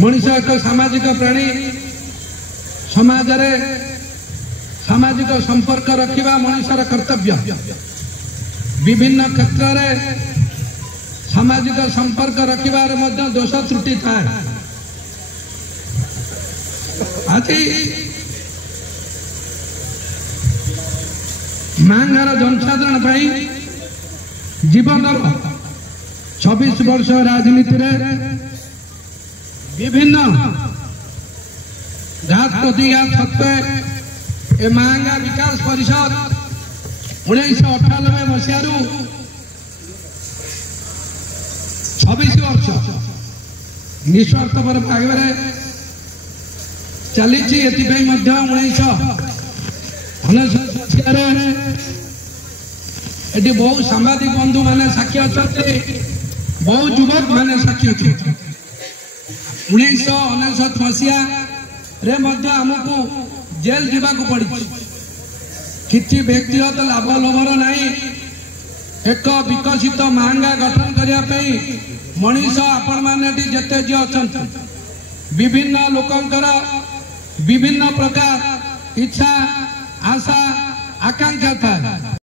मनुष्य एक सामाजिक प्राणी समाज रे सामाजिक संपर्क रखिबा मनुष्यर कर्तव्य विभिन्न क्षेत्र में सामाजिक संपर्क रखिबार मध्य दोष त्रुटि थाए आज मांगार जनसाधारण जीवन 26 वर्ष राजनीति विभिन्न घात प्रतिघात सत्वे ए मांगा विकास परिषद 1998 मसीह 26 वर्ष निस्वार्थपर भाव चली 1999 बहु सांबादिक बंधु माने साक्षी अच्छा बहु युवक माने साक्षी अच्छा 1999 मसीह आमको जेल जावाक पड़ी किसी व्यक्तिगत लाभ लोभर नहीं एक विकसित महंगा गठन करने मनीष आपण मैंने जिते जी अच्छा विभिन्न लोकंकर विभिन्न प्रकार इच्छा आशा आकांक्षा था